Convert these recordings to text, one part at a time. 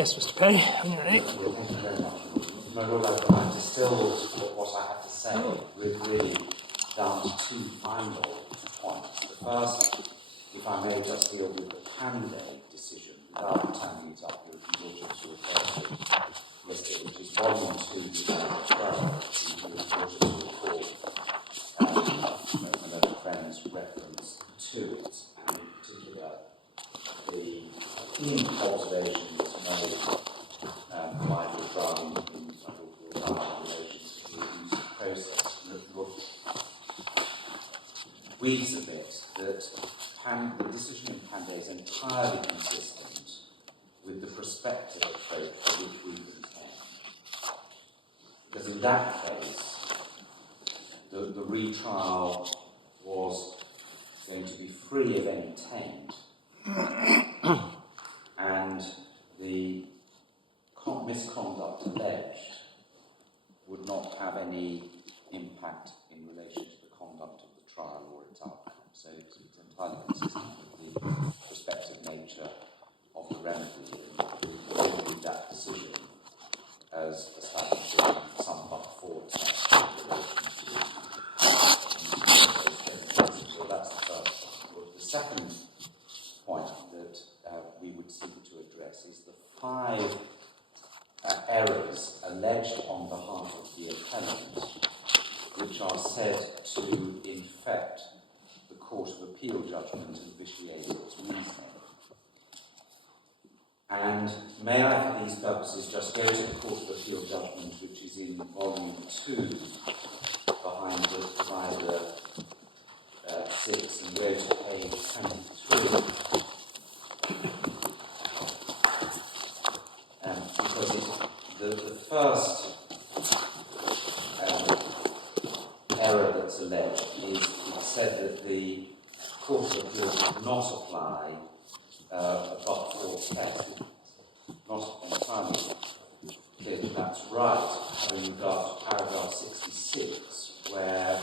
Yes, Mr. Perry, when you're ready. Thank you very much. My Lord, I've distilled what I have to say really down to two final points. The first, if I may just deal with the Panday decision, without turning it up, your Lordship's refer to listed, which is volume 2, 2012, your Lordship's report, and a friend's reference to it, and in particular, the key observations made by the driving in relation to the use of process. We submit that the decision in Panday is entirely consistent with the prospective approach for which we contend. Because in that case, the retrial was going to be free of any taint, and the misconduct alleged would not have any impact in relation to the conduct of the trial or its outcome. So it's entirely consistent with the prospective nature of the remedy, and we read that decision as establishing some but-for test in relation to so that's the first point. The second point that we would seek to address is the 5 errors alleged on behalf of the appellant, which are said to infect the Court of Appeal judgment and vitiate its reasoning. And may I, for these purposes, just go to the Court of Appeal judgment, which is in volume 2, behind the divider 6, and go to page 23. Because the first error that's alleged is it said that the Court of Appeal did not apply a but-for test. Not entirely clear that that's right, having regard to paragraph 66, where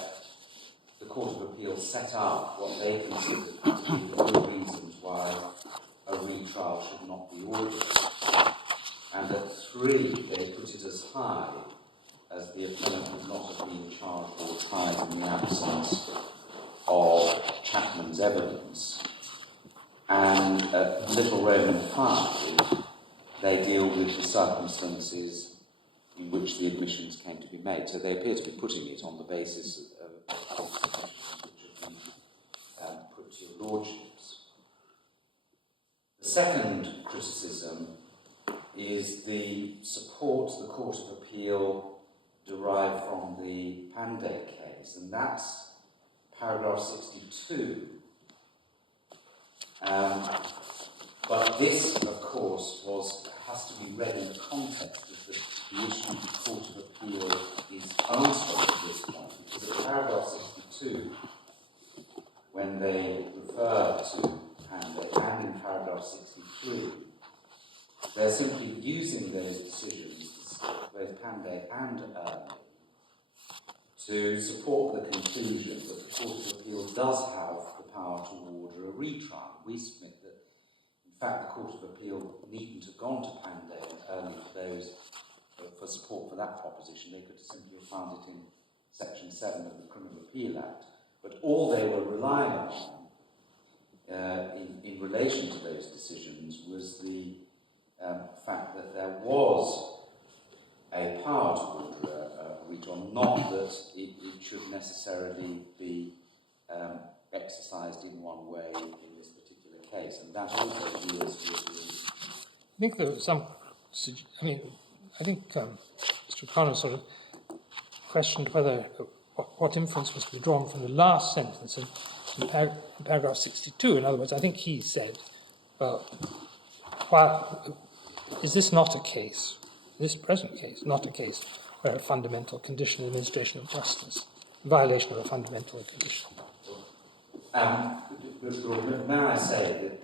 the Court of Appeal set out what they considered to be the real reasons why a retrial should not be ordered. And at 3, they put it as high as the appellant would not have been charged or tried in the absence of Chapman's evidence. And at little Roman 5, they deal with the circumstances in which the admissions came to be made. So they appear to be putting it on the basis of which have been put to your lordships. The second criticism is the support the Court of Appeal derived from the Panday case, and that's paragraph 62. But this, of course, has to be read in the context of the issue the Court of Appeal is answering at this point. Because at paragraph 62, when they refer to Panday, and in paragraph 63, they're simply using those decisions, both Panday and Ernie, to support the conclusion that the Court of Appeal does have the power to order a retrial. We submit that, in fact, the Court of Appeal needn't have gone to Panday and Ernie for support for that proposition. They could simply have found it in Section 7 of the Criminal Appeal Act. But all they were relying on in relation to those decisions was the fact that there was a power to order a retrial, not that it should necessarily be exercised in one way in this particular case. And that also deals with the... I think there was some... I think Mr. O'Connor sort of questioned whether what inference was to be drawn from the last sentence in paragraph 62. In other words, I think he said, well, is this not a case, this present case, not a case where a fundamental condition of administration of justice, violation of a fundamental condition? May I say that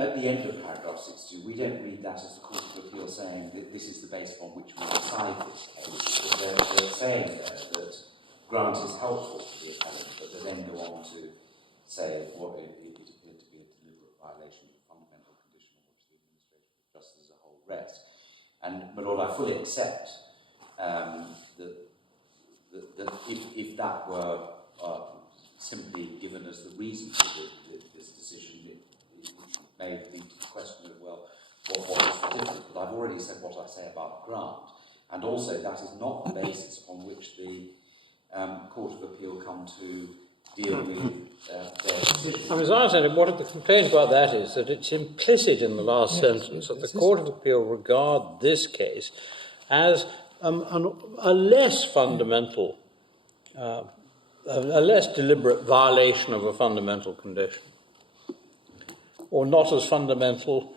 at the end of paragraph 62, we don't read that as the Court of Appeal saying that this is the basis on which we decide this case. They're saying there that grant is helpful to the appellant, but they then go on to say what it appeared to be a deliberate violation of a fundamental condition on which the administration rest. And, my Lord, I fully accept that if that were simply given as the reason for this decision, it may lead to the question of, well, what is the difference? But I've already said what I say about the grant, and also that is not the basis on which the Court of Appeal come to deal with their decision. I mean, as I understand it, what the complaint about that is that it's implicit in the last sentence that the Court of Appeal regard this case as a less fundamental, a less deliberate violation of a fundamental condition, or not as fundamental.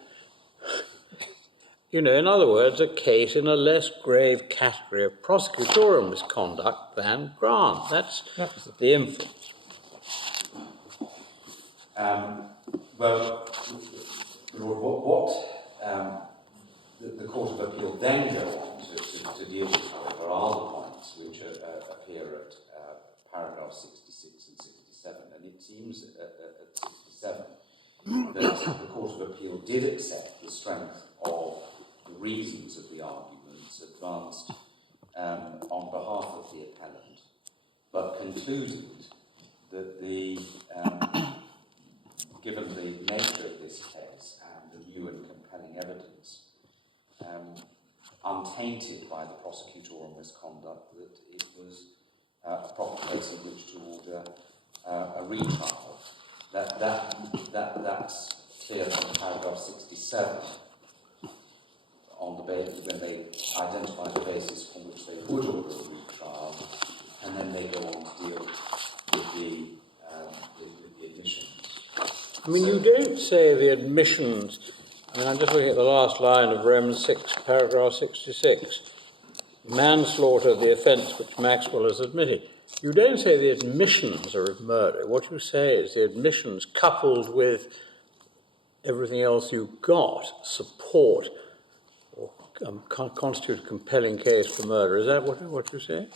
You know, in other words, a case in a less grave category of prosecutorial misconduct than grant. That's the inference. Well, Lord, what the Court of Appeal then go on to deal with, however, are the points which appear at paragraph 66 and 67. And it seems at 67 that the Court of Appeal did accept the strength of the reasons of the arguments advanced on behalf of the appellant, but concluded that given the nature of this case and the new and compelling evidence, untainted by the prosecutorial misconduct, that it was a proper place in which to order a retrial. That's clear from paragraph 67 on the basis when they identify the basis on which they would order a retrial, and then they go on to deal with the admissions. I mean, you don't say the admissions. I mean, I'm just looking at the last line of Roman 6, paragraph 66. Manslaughter, the offence which Maxwell has admitted. You don't say the admissions are of murder. What you say is the admissions, coupled with everything else you've got, support or constitute a compelling case for murder. Is that what you say?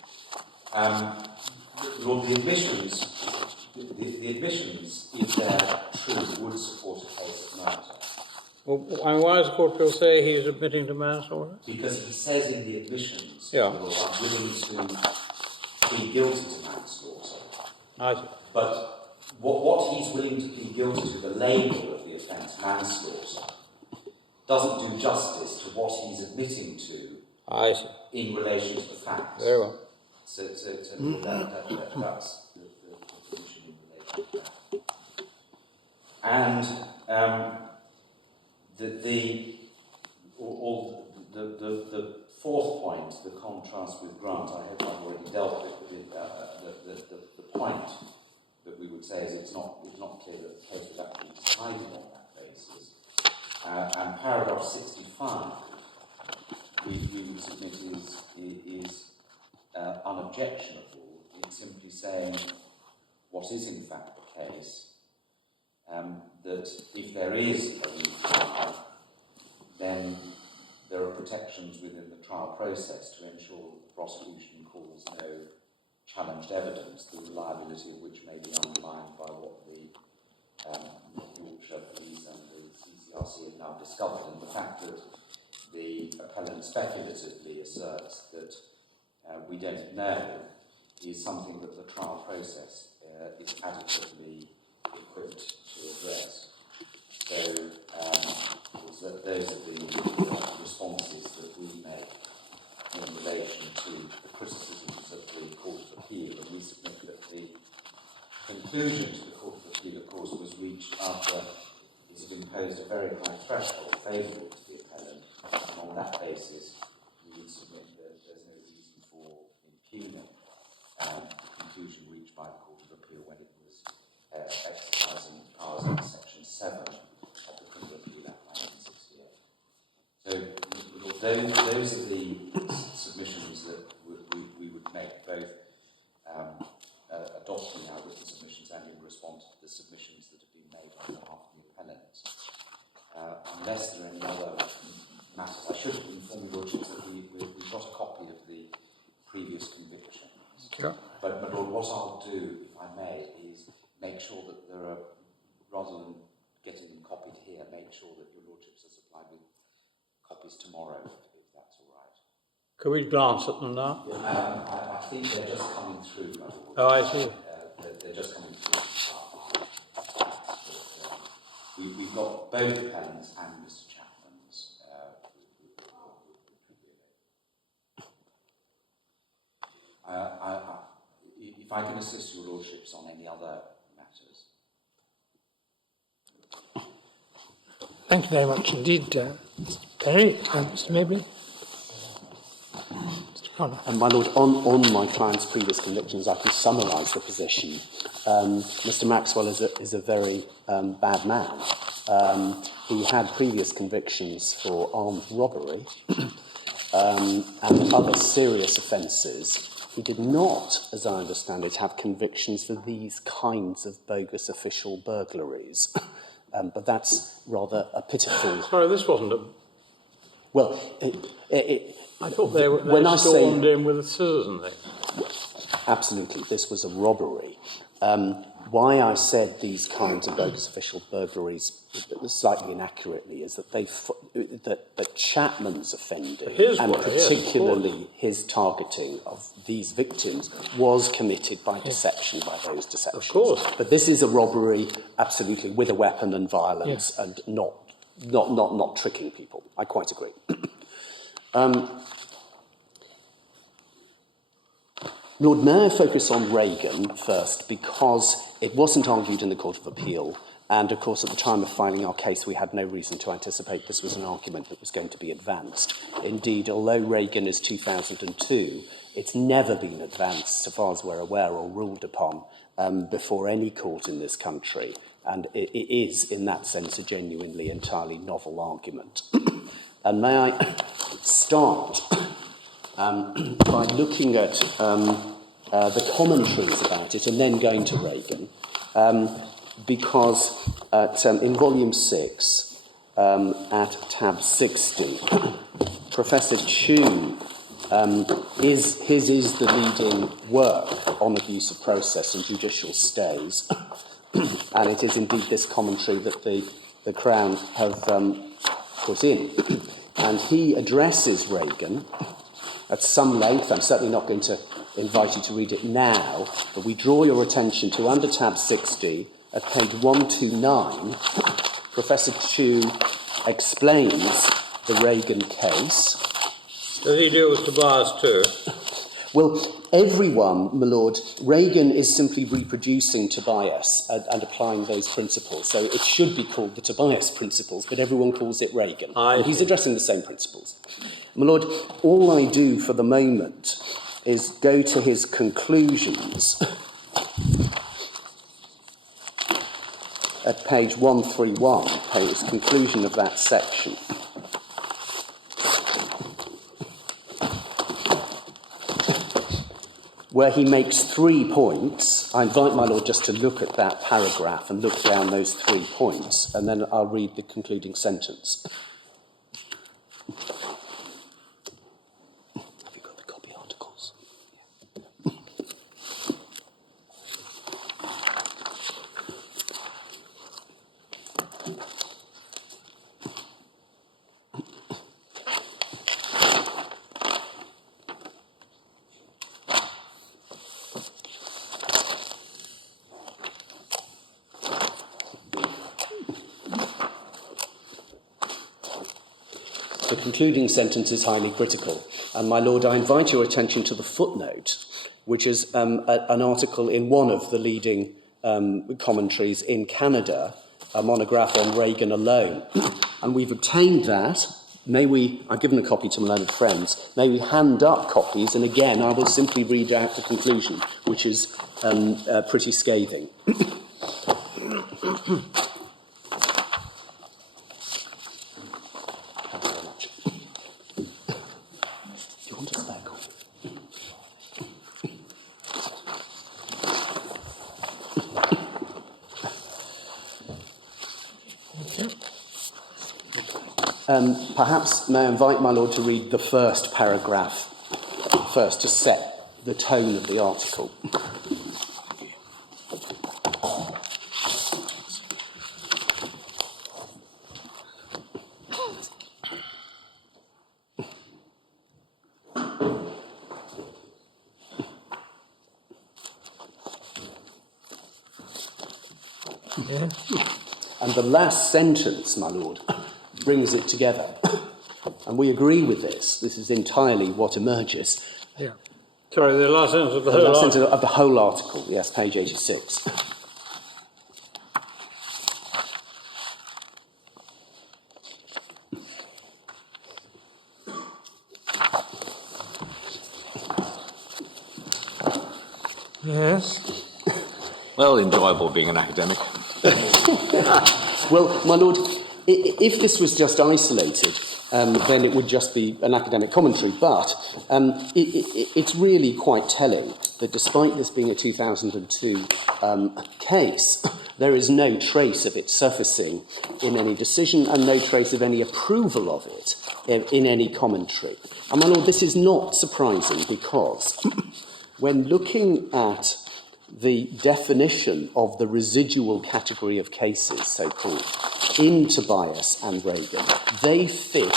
Lord, the admissions, if they're true, would support a case of murder. Well, and why does the Court of Appeal say he's admitting to manslaughter? Because he says in the admissions, yeah, Lord, I'm willing to plead guilty to manslaughter. I see. But what he's willing to plead guilty to, the label of the offence, manslaughter, doesn't do justice to what he's admitting to. I see. In relation to the facts. Very well. So that's the position in relation to that. And the fourth point, the contrast with grant, I hope I've already dealt with. The point that we would say is it's not clear that the case was actually decided on that basis. And paragraph 65, we would submit is unobjectionable. It's simply saying what is in fact the case, that if there is a retrial, then there are protections within the trial process to ensure that the prosecution calls no challenged evidence, the reliability of which may be undermined by what the Yorkshire Police and the CCRC have now discovered, and the fact that the appellant speculatively asserts that we don't know is something that the trial process is adequately equipped to address. So those are the responses that we make in relation to the criticisms of the Court of Appeal, and we submit that the conclusion to the Court of Appeal, of course, was reached after it had imposed a very high threshold favourable to the appellant, and on that basis we would submit that there's no reason for impugning the conclusion reached by the Court of Appeal when it was exercising its powers under Section 7 of the Criminal Appeal Act 1968. So those are the submissions that we would make, both adopting our written submissions and in response to the submissions that have been made on behalf of the appellant. Unless there are any other matters, I should inform you, Lordships, that we've got a copy of the previous convictions. Sure. But Lord, what I'll do, if I may, is make sure that there are, rather than getting them copied here, make sure that your Lordships are supplied with copies is tomorrow, if that's all right. Could we glance at them now? I think they're just coming through, my lord. Oh, I see. They're just coming through. We've got both Helen's and Mr. Chapman's. If I can assist your lordships on any other matters. Thank you very much indeed, Mr. Perry and Mr. Mabley. Mr. Connor. My lord, on my client's previous convictions, I can summarise the position. Mr. Maxwell is a very bad man. He had previous convictions for armed robbery and other serious offences. He did not, as I understand it, have convictions for these kinds of bogus official burglaries. But that's rather a pitiful... Sorry, this wasn't a... Well, I thought they when stormed in with scissors and things. Absolutely, this was a robbery. Why I said these kinds of bogus official burglaries slightly inaccurately is that that Chapman's offending, and particularly his targeting of these victims, was committed by deception, by those deceptions. Of course. But this is a robbery, absolutely, with a weapon and violence, and not tricking people. I quite agree. Lord, may I focus on Reagan first, because it wasn't argued in the Court of Appeal, and of course at the time of filing our case we had no reason to anticipate this was an argument that was going to be advanced. Indeed, although Reagan is 2002, it's never been advanced, so far as we're aware, or ruled upon before any court in this country, and it is, in that sense, a genuinely entirely novel argument. And may I start by looking at the commentaries about it and then going to Reagan, because in volume 6, at tab 60, Professor Chu, his is the leading work on abuse of process and judicial stays, and it is indeed this commentary that the Crown have put in. And he addresses Reagan at some length. I'm certainly not going to invite you to read it now, but we draw your attention to under tab 60 at page 129. Professor Chu explains the Reagan case. Does he deal with Tobias too? Well, everyone, my lord, Reagan is simply reproducing Tobias and applying those principles. So it should be called the Tobias principles, but everyone calls it Reagan. And he's addressing the same principles. My lord, all I do for the moment is go to his conclusions at page 131, his conclusion of that section. Where he makes 3 points. I invite my lord just to look at that paragraph and look down those 3 points, and then I'll read the concluding sentence. Have you got the copy articles? The concluding sentence is highly critical. And my lord, I invite your attention to the footnote, which is an article in one of the leading commentaries in Canada, a monograph on Reagan alone. And we've obtained that. May we, I've given a copy to my learned friends, may we hand up copies, and again, I will simply read out the conclusion, which is pretty scathing. Perhaps may I invite my lord to read the first paragraph first to set the tone of the article. Yeah. And the last sentence, my lord, brings it together. And we agree with this. This is entirely what emerges. Yeah. Sorry, the last sentence of the The whole last article. sentence of the whole article, yes, page 86. Yes. Well, enjoyable being an academic. Well, my lord, if this was just isolated, then it would just be an academic commentary. But it's really quite telling that despite this being a 2002 case, there is no trace of it surfacing in any decision and no trace of any approval of it in any commentary. And my lord, this is not surprising because when looking at the definition of the residual category of cases, so-called, in Tobias and Reagan, they fit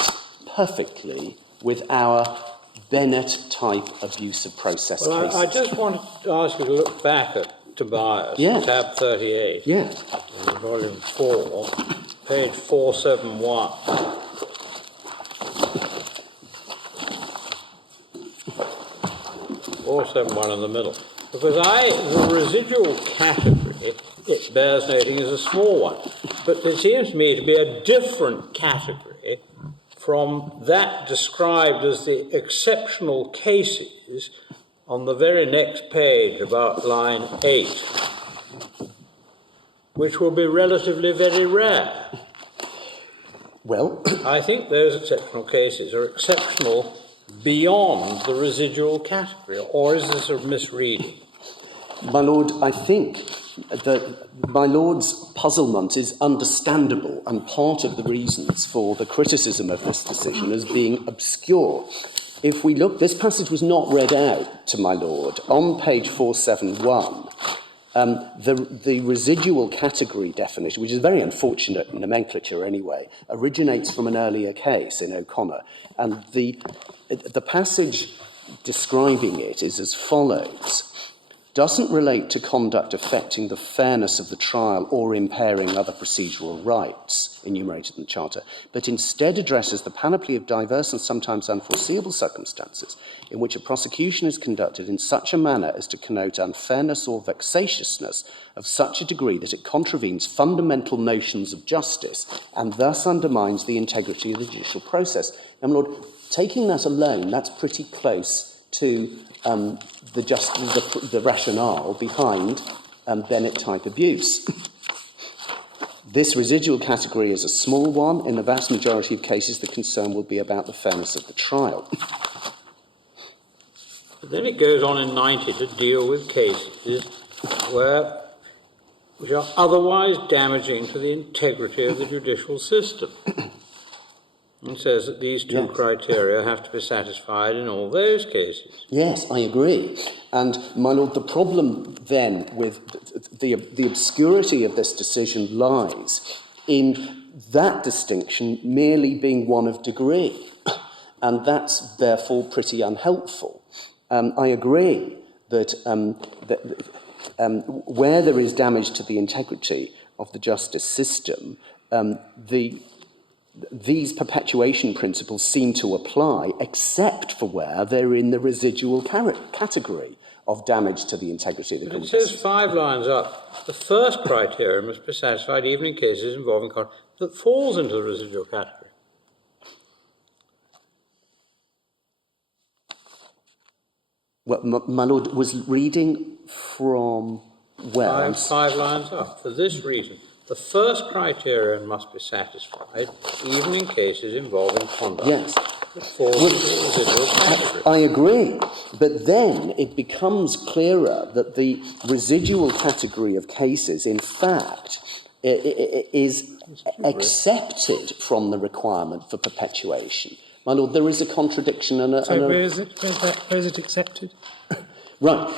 perfectly with our Bennett-type abusive process Well, cases. I just wanted to ask you to look back at Tobias, Yeah. tab 38, Yeah. in volume 4, page 471. In the middle. Because the residual category, it bears noting, is a small one. But it seems to me to be a different category from that described as the exceptional cases on the very next page, about line 8, which will be relatively very rare. Well, I think those exceptional cases are exceptional beyond the residual category, or is this a misreading? my lord, I think that my lord's puzzlement is understandable and part of the reasons for the criticism of this decision as being obscure. If we look, this passage was not read out to my lord. On page 471, the residual category definition, which is very unfortunate nomenclature anyway, originates from an earlier case in O'Connor. And the passage describing it is as follows. Doesn't relate to conduct affecting the fairness of the trial or impairing other procedural rights enumerated in the Charter, but instead addresses the panoply of diverse and sometimes unforeseeable circumstances in which a prosecution is conducted in such a manner as to connote unfairness or vexatiousness of such a degree that it contravenes fundamental notions of justice and thus undermines the integrity of the judicial process. Now, my Lord, taking that alone, that's pretty close to the rationale behind Bennett-type abuse. This residual category is a small one. In the vast majority of cases, the concern will be about the fairness of the trial. But then it goes on in 90 to deal with cases which are otherwise damaging to the integrity of the judicial system. And says that these two criteria have to be satisfied in all those cases. Yes, I agree. And, my Lord, the problem then with the obscurity of this decision lies in that distinction merely being one of degree. And that's therefore pretty unhelpful. I agree that, where there is damage to the integrity of the justice system, these perpetuation principles seem to apply, except for where they're in the residual category of damage to the integrity of the But it justice says system. 5 lines up, the first criterion must be satisfied even in cases involving conduct that falls into the residual category. Well, my Lord was reading from where? 5 lines up. For this reason, the first criterion must be satisfied even in cases involving conduct Yes. that falls into the residual category. I agree, but then it becomes clearer that the residual category of cases, in fact, is accepted from the requirement for perpetuation. My Lord, there is a contradiction and So where is it? Where is it accepted? Right.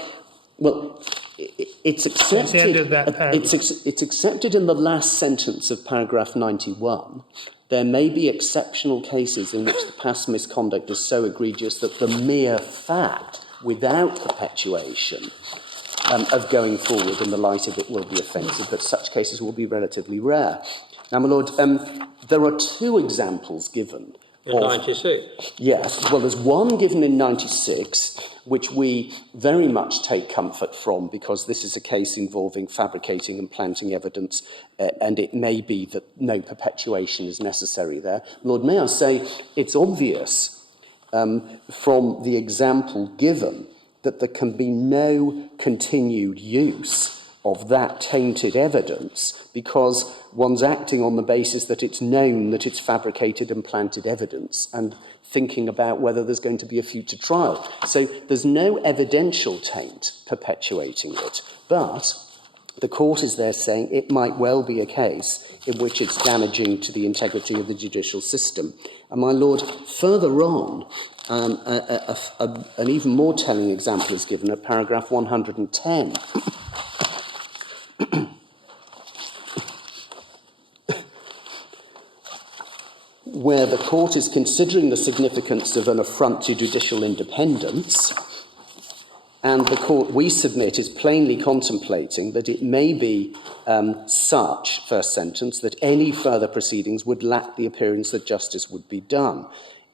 Well, it's accepted. It's the end of that paragraph. It's accepted in the last sentence of paragraph 91. There may be exceptional cases in which the past misconduct is so egregious that the mere fact, without perpetuation, of going forward in the light of it will be offensive, but such cases will be relatively rare. Now, my Lord, there are two examples given. In 96? Yes, well, there's one given in 96, which we very much take comfort from, because this is a case involving fabricating and planting evidence, and it may be that no perpetuation is necessary there. Lord, may I say, it's obvious from the example given that there can be no continued use of that tainted evidence, because one's acting on the basis that it's known that it's fabricated and planted evidence and thinking about whether there's going to be a future trial. So there's no evidential taint perpetuating it, but the court is there saying it might well be a case in which it's damaging to the integrity of the judicial system. And my Lord, further on, an even more telling example is given at paragraph 110. Where the court is considering the significance of an affront to judicial independence, and the court, we submit, is plainly contemplating that it may be such, first sentence, that any further proceedings would lack the appearance that justice would be done.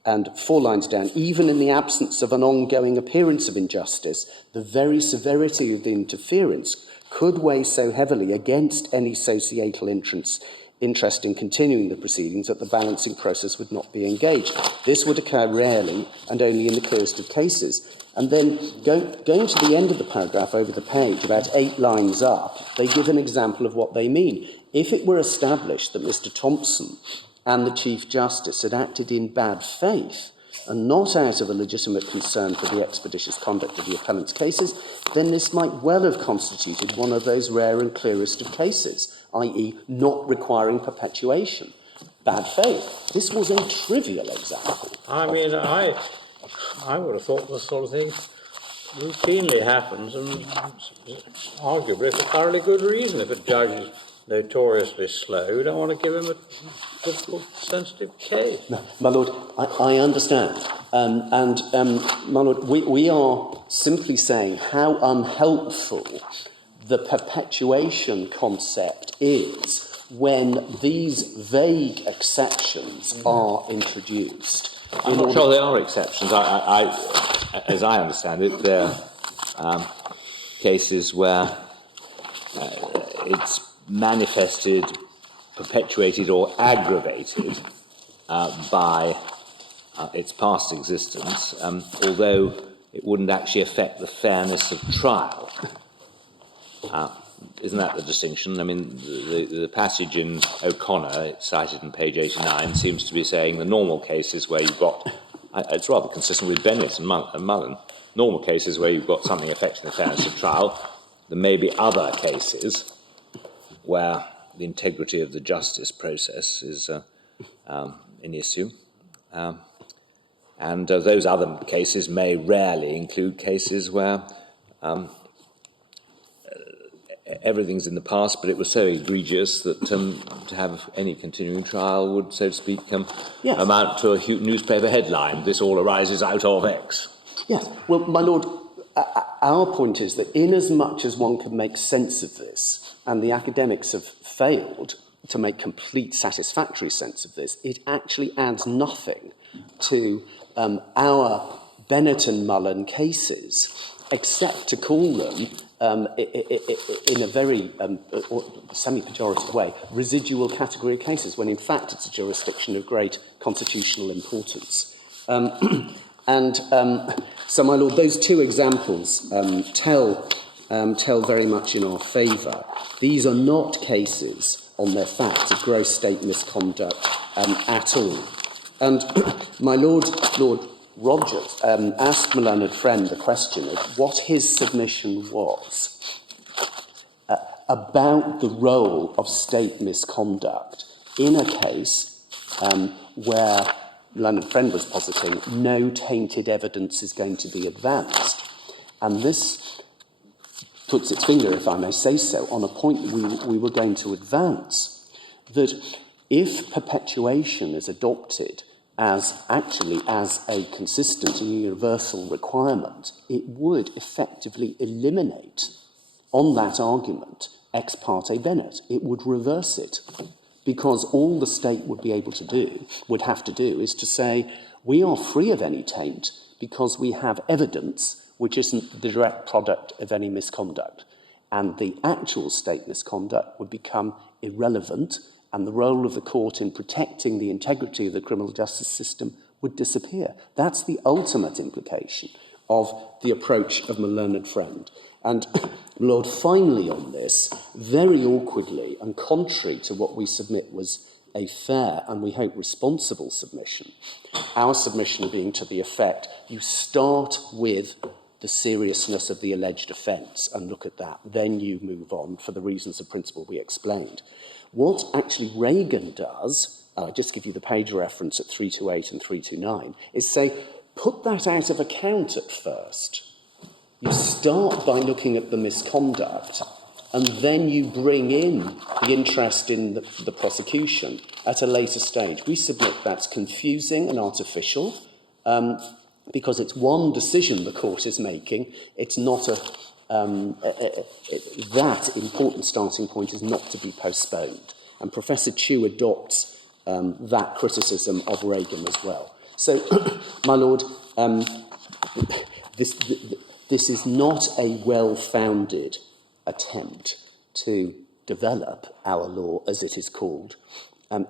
And 4 lines down, even in the absence of an ongoing appearance of injustice, the very severity of the interference could weigh so heavily against any societal interest in continuing the proceedings that the balancing process would not be engaged. This would occur rarely and only in the clearest of cases. And then going to the end of the paragraph over the page, about 8 lines up, they give an example of what they mean. If it were established that Mr. Thompson and the Chief Justice had acted in bad faith and not out of a legitimate concern for the expeditious conduct of the appellant's cases, then this might well have constituted one of those rare and clearest of cases, i.e. not requiring perpetuation. Bad faith. This was a trivial example. I mean, I would have thought this sort of thing routinely happens, and arguably for thoroughly good reason. If a judge is notoriously slow, you don't want to give him a difficult, sensitive case. No, my Lord, I understand. My Lord, we are simply saying how unhelpful the perpetuation concept is when these vague exceptions are introduced. I'm not sure there are exceptions. As I understand it, there are cases where it's manifested, perpetuated or aggravated by its past existence, although it wouldn't actually affect the fairness of trial. Isn't that the distinction? I mean, the passage in O'Connor, it's cited in page 89, seems to be saying the normal cases where you've got, it's rather consistent with Bennett and Mullen, normal cases where you've got something affecting the fairness of trial. There may be other cases where the integrity of the justice process is in issue. And those other cases may rarely include cases where everything's in the past, but it was so egregious that to have any continuing trial would, so to speak, yes. amount to a newspaper headline. This all arises out of X. Yes. Well, my Lord, our point is that inasmuch as one can make sense of this, and the academics have failed to make complete satisfactory sense of this, it actually adds nothing to our Bennett and Mullen cases, except to call them, in a very semi-pejorative way, residual category of cases, when in fact it's a jurisdiction of great constitutional importance. So, my Lord, those 2 examples tell very much in our favour. These are not cases on their facts of gross state misconduct at all. And my Lord Rogers asked my learned friend the question of what his submission was about the role of state misconduct in a case where learned friend was positing no tainted evidence is going to be advanced. And this puts its finger, if I may say so, on a point we were going to advance, that if perpetuation is adopted as a consistent and universal requirement, it would effectively eliminate on that argument ex parte Bennett. It would reverse it, because all the state would have to do, is to say, we are free of any taint because we have evidence which isn't the direct product of any misconduct. And the actual state misconduct would become irrelevant, and the role of the court in protecting the integrity of the criminal justice system would disappear. That's the ultimate implication of the approach of my learned friend. And Lord, finally on this, very awkwardly, and contrary to what we submit was a fair and we hope responsible submission, our submission being to the effect, you start with the seriousness of the alleged offence and look at that, then you move on for the reasons of principle we explained. What actually Reagan does, I'll just give you the page reference at 328 and 329, is say, put that out of account at first. You start by looking at the misconduct, and then you bring in the interest in the prosecution at a later stage. We submit that's confusing and artificial, because it's one decision the court is making. It's not that important starting point is not to be postponed. And Professor Chu adopts that criticism of Reagan as well. So, my Lord, this is not a well-founded attempt to develop our law, as it is called.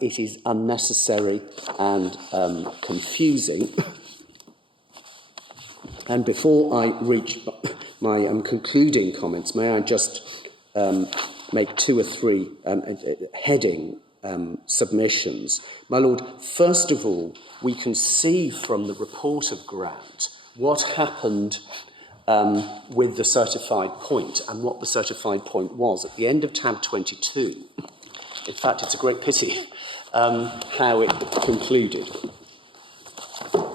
It is unnecessary and confusing. And before I reach my concluding comments, may I just make 2 or 3 heading submissions. My Lord, first of all, we can see from the report of Grant what happened with the certified point and what the certified point was. At the end of tab 22, in fact, it's a great pity how it concluded.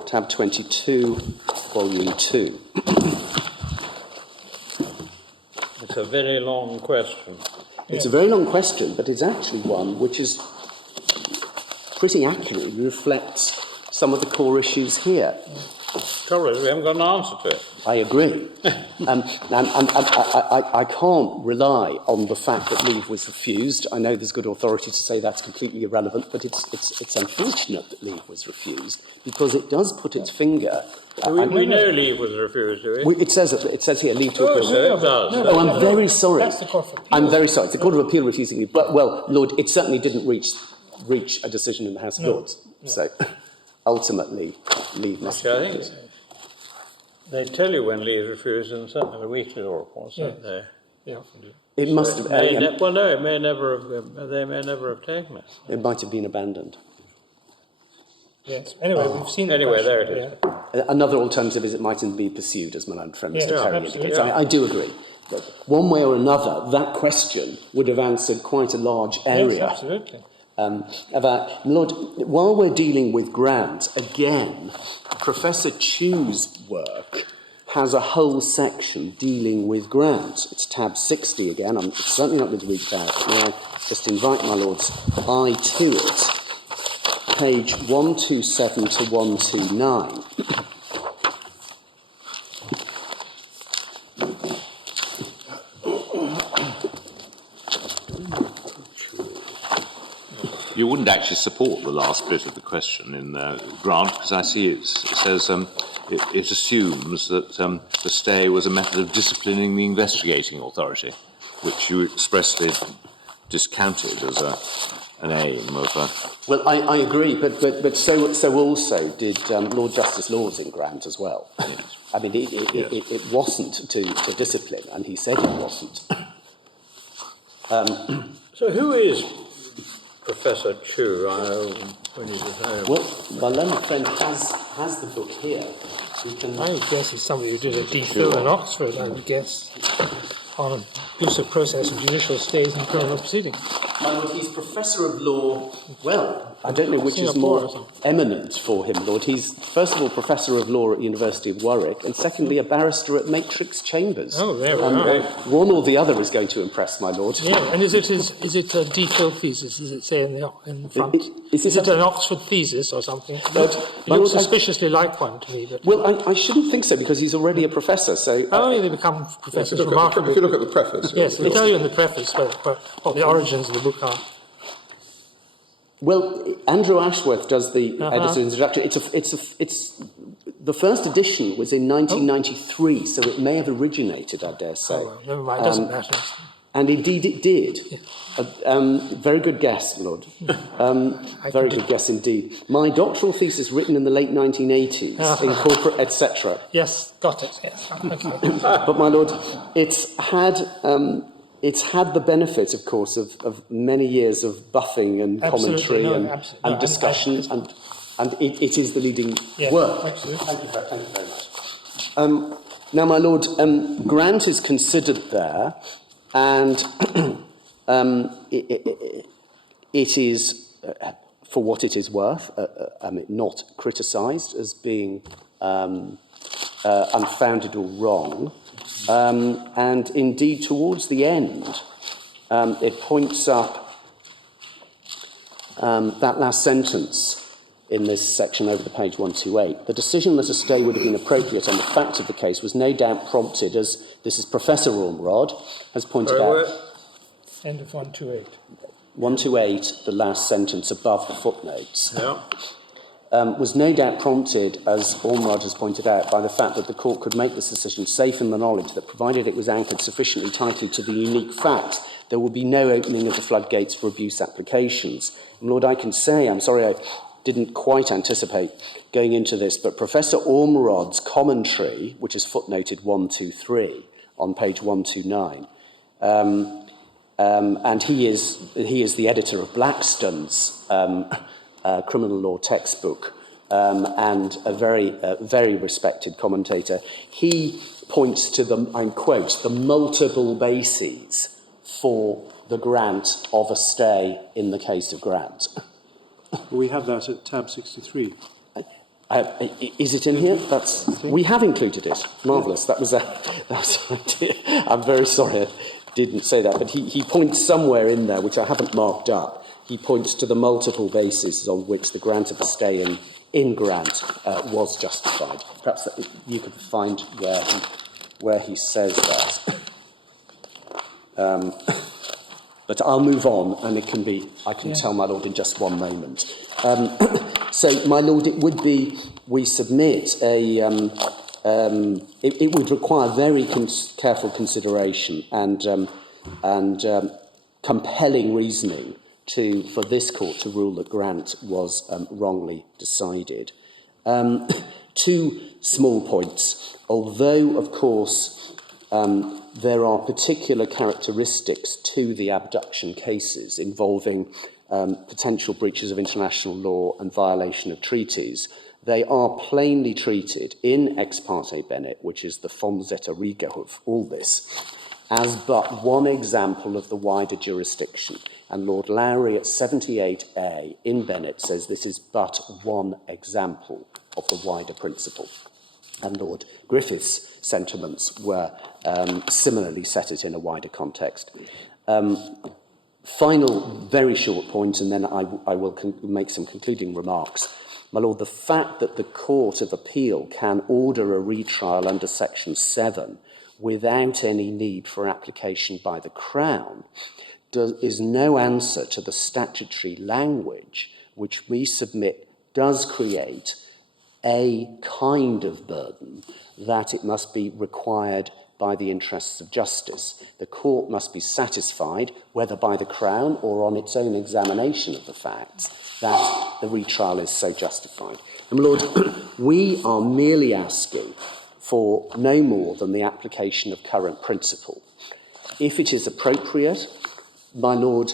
Tab 22, volume 2. It's a very long question. It's a very long question, but it's actually one which is pretty accurately reflects some of the core issues here. Trouble is, we haven't got an answer to it. I agree. And I can't rely on the fact that leave was refused. I know there's good authority to say that's completely irrelevant, but it's unfortunate that leave was refused, because it does put its finger... We know leave was refused, do we? It says here, leave to appeal. So it does. Oh, I'm very sorry. That's the Court of Appeal. I'm very sorry. It's the Court of Appeal refusing leave. But, well, Lord, it certainly didn't reach a decision in the House of Lords. No. So, ultimately, leave must be refused. They tell you when leave is refused in certainly the weekly law reports, don't they? Yeah. It must have... They may never have taken it. It might have been abandoned. Yes. Anyway, we've seen the Anyway, question. there it is. Yeah. Another alternative is it mightn't be pursued, as my own friend Mr. Terry indicates. Yeah. I do agree. But one way or another, that question would have answered quite a large area. Yes, absolutely. Lord, while we're dealing with Grant, again, Professor Chu's work has a whole section dealing with Grant. It's tab 60 again. I'm certainly not going to read that. May I just invite my Lord's eye to it. Page 127 to 129. You wouldn't actually support the last bit of the question in Grant, because I see it says it assumes that the stay was a method of disciplining the investigating authority, which you expressly discounted as an aim of... Well, I agree, but so also did Lord Justice Lords in Grant as well. Yes. I mean, it wasn't to discipline, and he said it wasn't. So who is Professor Chu? Well, my learned friend has the book here. We can... I would guess he's somebody who did a D.Phil in Oxford, I would guess, on abuse of process of judicial stays in criminal proceedings. My Lord, he's Professor of Law, well, I don't know which is Singapore or more something. eminent for him, Lord. He's, first of all, Professor of Law at the University of Warwick, and secondly, a barrister at Matrix Chambers. Oh, there we are. One or the other is going to impress, my Lord. Yeah, and is it a DPhil thesis, does it say in the front? Is Is it it an Oxford thesis or something? It my looks Lord, suspiciously like one to me. But, Well, I shouldn't think so, because he's already a professor, so... they become professors If you remarkably. look at the preface. Yes, we tell you in the preface what the origins of the book are. Well, Andrew Ashworth does the editor's introduction. It's the first edition was in 1993, so it may have originated, I dare say. Oh, well, never mind, it doesn't matter. And indeed it did. Very good guess, Lord. Very good guess indeed. My doctoral thesis written in the late 1980s, in corporate, etc. Yes, got it. Yes, okay. But my Lord, it's had the benefit, of course, of many years of buffing and Absolutely, commentary and discussion, and it is the leading work. Absolutely. Thank you very much. Now, my Lord, Grant is considered there, and it is, for what it is worth, not criticised as being unfounded or wrong. And indeed, towards the end, it points up that last sentence in this section over the page 128. The decision that a stay would have been appropriate on the facts of the case was no doubt prompted, as this is Professor Ormerod has pointed out. End of 128. 128, the last sentence above the footnotes. Yeah. Was no doubt prompted, as Ormerod has pointed out, by the fact that the court could make this decision safe in the knowledge that, provided it was anchored sufficiently tightly to the unique facts, there would be no opening of the floodgates for abuse applications. And Lord, I can say, I'm sorry I didn't quite anticipate going into this, but Professor Ormerod's commentary, which is footnoted 123 on page 129, and he is the editor of Blackstone's criminal law textbook, and a very respected commentator. He points to the, I quote, the multiple bases for the grant of a stay in the case of Grant. We have that at tab 63. Is it in here? We have included it. Marvellous. That was an idea. I'm very sorry I didn't say that, but he points somewhere in there, which I haven't marked up. He points to the multiple bases on which the grant of a stay in Grant was justified. Perhaps that you could find where he says that. But I'll move on, and I can tell my Lord in just one moment. So, my Lord, it would be, we submit it would require very careful consideration and compelling reasoning for this court to rule that Grant was wrongly decided. 2 small points. Although, of course, there are particular characteristics to the abduction cases involving potential breaches of international law and violation of treaties, they are plainly treated in Ex parte Bennett, which is the Fonzetta Riga of all this, as but one example of the wider jurisdiction. And Lord Lowry at 78A in Bennett says this is but one example of the wider principle. And Lord Griffith's sentiments were similarly set it in a wider context. Final, very short point, and then I will make some concluding remarks. My Lord, the fact that the Court of Appeal can order a retrial under Section 7 without any need for application by the Crown is no answer to the statutory language which we submit does create a kind of burden that it must be required by the interests of justice. The court must be satisfied, whether by the Crown or on its own examination of the facts, that the retrial is so justified. And Lord, we are merely asking for no more than the application of current principle. If it is appropriate, my Lord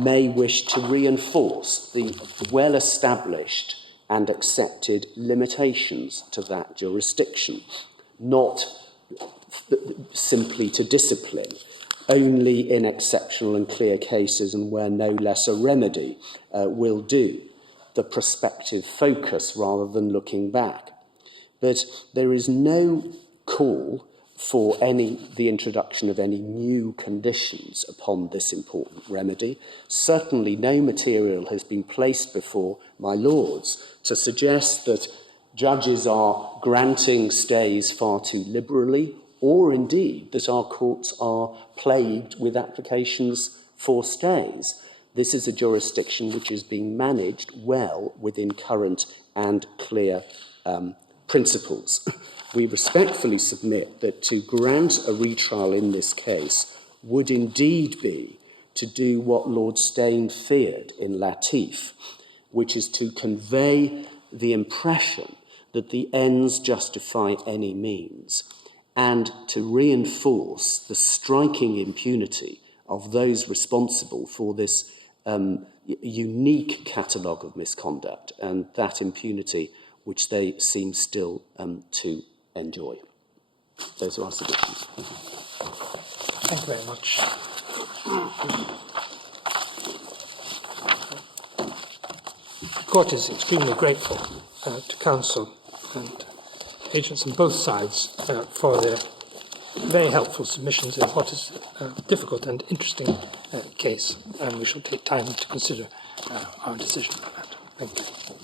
may wish to reinforce the well-established and accepted limitations to that jurisdiction, not simply to discipline, only in exceptional and clear cases and where no lesser remedy will do. the prospective focus rather than looking back. But there is no call for the introduction of any new conditions upon this important remedy. Certainly no material has been placed before my lords to suggest that judges are granting stays far too liberally, or indeed that our courts are plagued with applications for stays. This is a jurisdiction which is being managed well within current and clear principles. We respectfully submit that to grant a retrial in this case would indeed be to do what Lord Steyne feared in Latif, which is to convey the impression that the ends justify any means, and to reinforce the striking impunity of those responsible for this unique catalogue of misconduct, and that impunity which they seem still to enjoy. Those are our submissions. Thank you very much. The Court is extremely grateful to counsel and agents on both sides for their very helpful submissions in what is a difficult and interesting case, and we shall take time to consider our decision on that. Thank you.